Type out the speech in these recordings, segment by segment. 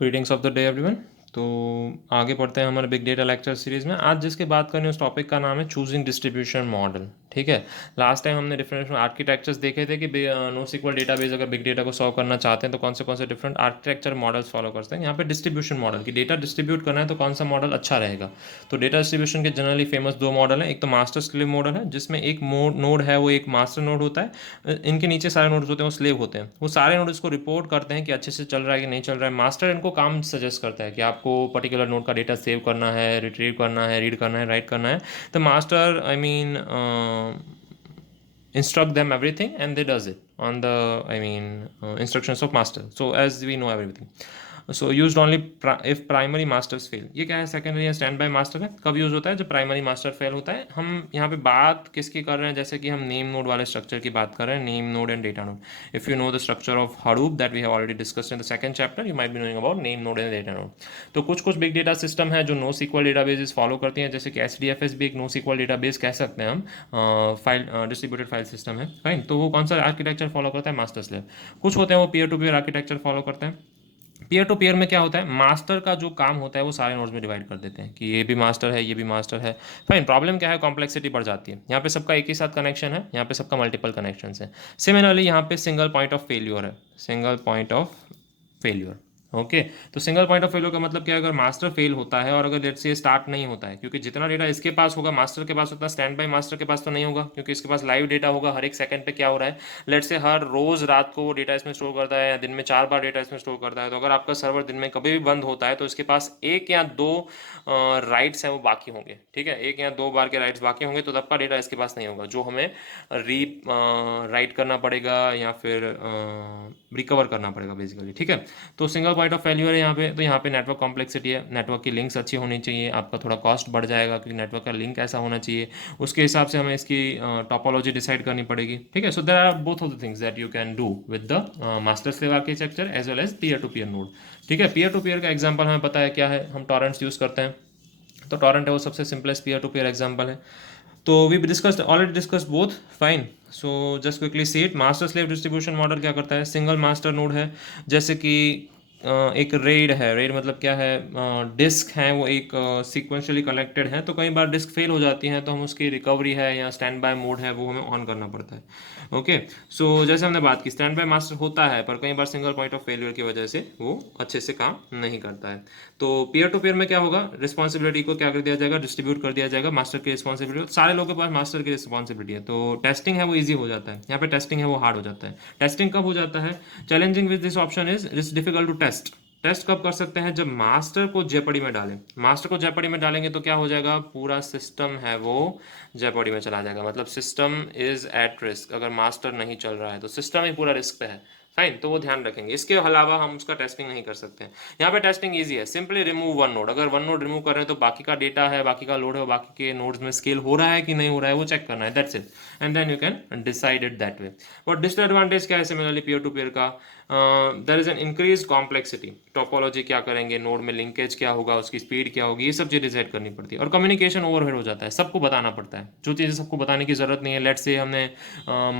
Greetings of the day everyone. तो आगे बढ़ते हैं हमारे बिग डेटा लेक्चर सीरीज़ में। आज जिसकी बात करनी है उस टॉपिक का नाम है चूजिंग डिस्ट्रीब्यूशन मॉडल। ठीक है, लास्ट टाइम हमने डिफरेंट आर्किटेक्चर्स देखे थे कि नो सिक्वल डेटाबेस अगर बिग डेटा को सॉल्व करना चाहते हैं तो कौन से डिफरेंट आर्किटेक्चर मॉडल्स फॉलो करते हैं। यहाँ पे डिस्ट्रीब्यूशन मॉडल की डेटा डिस्ट्रीब्यूट करना है तो कौन सा मॉडल अच्छा रहेगा। तो डेटा डिस्ट्रीब्यूशन के जनरली फेमस दो मॉडल हैं। एक तो मास्टर स्लेव मॉडल है जिसमें एक नोड है वो एक मास्टर नोड होता है, इनके नीचे सारे नोड्स होते हैं वो स्लेव होते हैं। वो सारे नोड इसको रिपोर्ट करते हैं कि अच्छे से चल रहा है कि नहीं चल रहा है। मास्टर इनको काम सजेस्ट करता है कि आपको पर्टिकुलर नोड का डेटा सेव करना है, रिट्रीव करना है, रीड करना है, राइट करना है। तो master I mean instruct them everything and they does it on the instructions of master, so as we know everything. So used only if primary masters fail। ये क्या है, सेकेंडरी या स्टैंड बाय मास्टर है। कब use होता है, जब primary master fail होता है। हम यहाँ पे बात किसकी कर रहे हैं, जैसे कि हम नेम नोड वाले स्ट्रक्चर की बात कर रहे हैं, name node and data node. If you know the structure of Hadoop that we have already discussed in the second chapter, you might be knowing about name node and data node. तो कुछ कुछ big data system है जो no sequel databases follow करती हैं, जैसे कि HDFS भी एक नो सिक्वल डेटाबेस कह सकते हैं हम। फाइल डिस्ट्रीब्यूटेड फाइल सिस्टम है, फाइन। तो वो कौन सा आर्किटेक्चर फॉलो करता है, मास्टर स्लेव। कुछ होते हैं वो peer to peer architecture follow करते हैं। पीयर टू पीयर में क्या होता है, मास्टर का जो काम होता है वो सारे नोड्स में डिवाइड कर देते हैं कि ये भी मास्टर है, ये भी मास्टर है। फाइन, प्रॉब्लम क्या है, कॉम्प्लेक्सिटी बढ़ जाती है। यहाँ पे सबका एक ही साथ कनेक्शन है, यहाँ पे सबका मल्टीपल कनेक्शन है। सिमिलरली यहाँ पे सिंगल पॉइंट ऑफ फेल्यूर है, single point of failure. Okay, तो सिंगल पॉइंट ऑफ फेल्यूर का मतलब क्या है, अगर मास्टर फेल होता है और अगर लेट से स्टार्ट नहीं होता है, क्योंकि जितना डेटा इसके पास होगा मास्टर के पास, उतना स्टैंड बाय मास्टर के पास तो नहीं होगा, क्योंकि इसके पास लाइव डेटा होगा हर एक सेकंड पे क्या हो रहा है। लेट से हर रोज रात को वो डेटा इसमें स्टोर करता है या दिन में 4 बार डेटा इसमें स्टोर करता है। तो अगर आपका सर्वर दिन में कभी भी बंद होता है तो इसके पास एक या दो राइट्स हैं वो बाकी होंगे। ठीक है, एक या दो बार के राइट्स बाकी होंगे, तो तब का डेटा इसके पास नहीं होगा जो हमें री राइट करना पड़ेगा या फिर रिकवर करना पड़ेगा बेसिकली। ठीक है, तो सिंगल पॉइंट ऑफ फेल्यूर है यहाँ पे। तो यहाँ पे नेटवर्क कॉम्प्लेक्सिटी है, नेटवर्क की लिंक्स अच्छी होनी चाहिए, आपका थोड़ा कॉस्ट बढ़ जाएगा क्योंकि नेटवर्क का लिंक ऐसा होना चाहिए। उसके हिसाब से हमें इसकी टोपोलॉजी डिसाइड करनी पड़ेगी। ठीक है, so there are both of the things that you can do with the master slave architecture as well as peer to peer node. ठीक है, पीयर टू पीयर का एग्जाम्पल हमें पता है क्या है, हम टॉरेंट्स यूज़ करते हैं। तो टॉरेंट है वो सबसे simplest peer to peer example है। तो we discussed already discussed both, fine. So just quickly see it, master slave distribution model क्या करता है, सिंगल मास्टर नोड है, जैसे कि एक रेड है। रेड मतलब क्या है, डिस्क है वो एक सीक्वेंशियली कनेक्टेड है, तो कई बार डिस्क फेल हो जाती है तो हम उसकी रिकवरी है या स्टैंड बाय मोड है वो हमें ऑन करना पड़ता है। ओके, सो जैसे हमने बात की, स्टैंड बाय मास्टर होता है पर कई बार सिंगल पॉइंट ऑफ फेलियर की वजह से वो अच्छे से काम नहीं करता है। तो पीयर टू पीयर में क्या होगा, रिस्पॉन्सिबिलिटी को क्या कर दिया जाएगा, डिस्ट्रीब्यूट कर दिया जाएगा। मास्टर की रिस्पॉन्सिबिलिटी, सारे लोगों के पास मास्टर की रिस्पॉन्सिबिलिटी है, तो टेस्टिंग है वो ईजी हो जाता है। यहाँ पे टेस्टिंग है वो हार्ड हो जाता है। टेस्टिंग कब हो जाता है, challenging with this option is it's difficult to test. Test कब कर सकते हैं, जब मास्टर को जेपड़ी में डालें। मास्टर को जेपड़ी में डालेंगे तो क्या हो जाएगा, पूरा सिस्टम है वो जेपड़ी में चला जाएगा। मतलब सिस्टम इज एट रिस्क, अगर मास्टर नहीं चल रहा है तो सिस्टम ही पूरा रिस्क पे है। फाइन, तो वो ध्यान रखेंगे। इसके अलावा हम उसका टेस्टिंग नहीं कर सकते हैं। यहाँ पे टेस्टिंग इजी है, सिंपली रिमूव वन नोड। अगर वन नोड रिमूव कर रहे हैं तो बाकी का डेटा है, बाकी का लोड है, बाकी के नोड्स में स्केल हो रहा है कि नहीं हो रहा है वो चेक करना है, that's it. And then you can decide it that way. और डिसएडवांटेज क्या है सिमिलरली पीयर टू पीयर का, there is an increase complexity. Topology क्या करेंगे, नोड में लिंकेज क्या होगा, उसकी स्पीड क्या होगी, ये सब चीज़ डिसाइड करनी पड़ती है। और कम्युनिकेशन ओवरहेड हो जाता है, सबको बताना पड़ता है जो चीज़ें सबको बताने की जरूरत नहीं है। लेट्स से हमने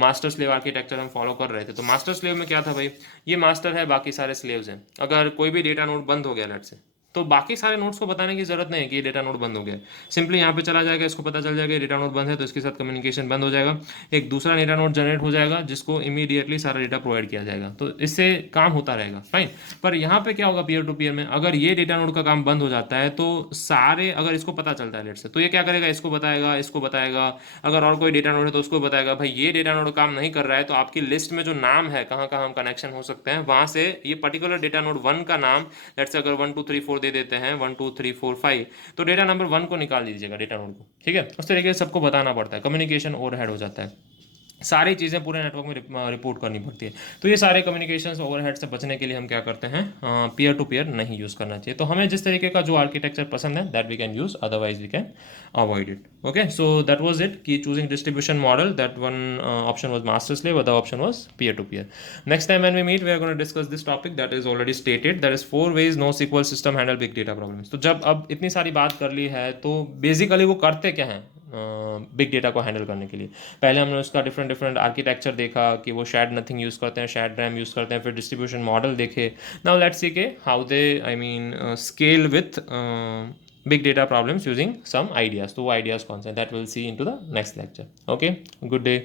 मास्टर स्लेव आर्किटेक्चर हम फॉलो कर रहे थे, तो मास्टर स्लेव में क्या था भाई, ये मास्टर है, बाकी सारे स्लेव्स हैं। अगर कोई भी डेटा नोड बंद हो गया लेट्स से, तो बाकी सारे नोड्स को बताने की जरूरत नहीं है कि ये डेटा नोड बंद हो गया। सिंपली यहाँ पे चला जाएगा, इसको पता चल जाएगा डेटा नोड बंद है तो इसके साथ कम्युनिकेशन बंद हो जाएगा। एक दूसरा डेटा नोड जनरेट हो जाएगा जिसको इमीडिएटली सारा डेटा प्रोवाइड किया जाएगा, तो इससे काम होता रहेगा, फाइन। पर यहाँ पे क्या होगा पीयर टू पीयर में, अगर ये डेटा नोड का काम बंद हो जाता है तो सारे, अगर इसको पता चलता है लेट से, तो ये क्या करेगा, इसको बताएगा, इसको बताएगा। अगर और कोई डेटा नोड है तो उसको बताएगा भाई ये डेटा नोड काम नहीं कर रहा है, तो आपकी लिस्ट में जो नाम है कहाँ कहाँ हम कनेक्शन हो सकते हैं, वहाँ से ये पर्टिकुलर डेटा नोड 1 का नाम, लेट से अगर 1 2 3 4 दे देते हैं, 1 2 3 4 5, तो डेटा नंबर 1 को निकाल दीजिएगा डेटा नोड को। ठीक है, उस तरीके से सबको बताना पड़ता है, कम्युनिकेशन ओवरहेड हो जाता है, सारी चीज़ें पूरे नेटवर्क में रिपोर्ट करनी पड़ती है। तो ये सारे कम्युनिकेशंस ओवरहेड से बचने के लिए हम क्या करते हैं, पीयर टू पीयर नहीं यूज़ करना चाहिए। तो हमें जिस तरीके का जो आर्किटेक्चर पसंद है that we can use, otherwise we can avoid it. Okay, so that was it कि choosing distribution model, that one option was master slave, other option was peer to peer. Next time when we meet we are going to discuss this topic that is already stated, that is 4 ways NoSQL system handle big data problems. तो जब अब इतनी सारी बात कर ली है तो basically वो करते क्या हैं, बिग डेटा को हैंडल करने के लिए। पहले हमने उसका डिफरेंट डिफरेंट आर्किटेक्चर देखा कि वो शेयर्ड नथिंग यूज़ करते हैं, शेयर्ड रैम यूज़ करते हैं, फिर डिस्ट्रीब्यूशन मॉडल देखे। नाउ लेट्स सी के how they I mean scale with big data problems using some ideas. तो वो आइडियाज़ कौन से हैं, that will see in to the next lecture. Okay, good day.